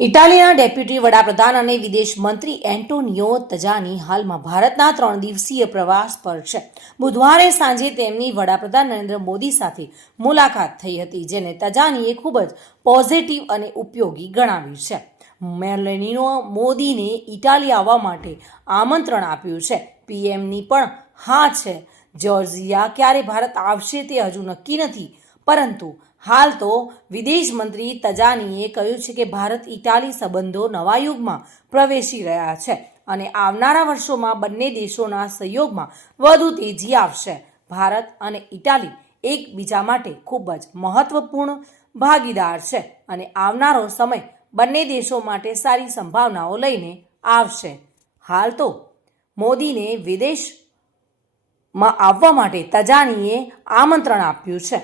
ઇટાલીના deputy વડાપ્રધાન અને વિદેશ મંત્રી એન્ટોનિયો તજાની હાલમાં ભારતના 3 દિવસીય પ્રવાસ પર છે. બુધવારે સાંજે તેમની વડાપ્રધાન નરેન્દ્ર મોદી સાથે મુલાકાત થઈ હતી, જેને તજાનીએ ખૂબ જ પોઝિટિવ અને ઉપયોગી ગણાવી છે. મેલેનિયા મોદીને ઇટાલી આવવા માટે આમંત્રણ આપ્યું છે. પીએમની પણ હા છે. જ્યોર્જિયા ક્યારે ભારત આવશે તે હજુ નક્કી નથી, પરંતુ હાલ તો વિદેશ મંત્રી તજાનીએ કહ્યું છે કે ભારત ઇટાલી સંબંધો નવા યુગમાં પ્રવેશી રહ્યા છે અને આવનારા વર્ષોમાં બંને દેશોના સહયોગમાં વધુ તેજી આવશે. ભારત અને ઇટાલી એકબીજા માટે ખૂબ જ મહત્વપૂર્ણ ભાગીદાર છે અને આવનારો સમય બંને દેશો માટે સારી સંભાવનાઓ લઈને આવશે. હાલ તો મોદીને વિદેશમાં આવવા માટે તજાનીએ આમંત્રણ આપ્યું છે.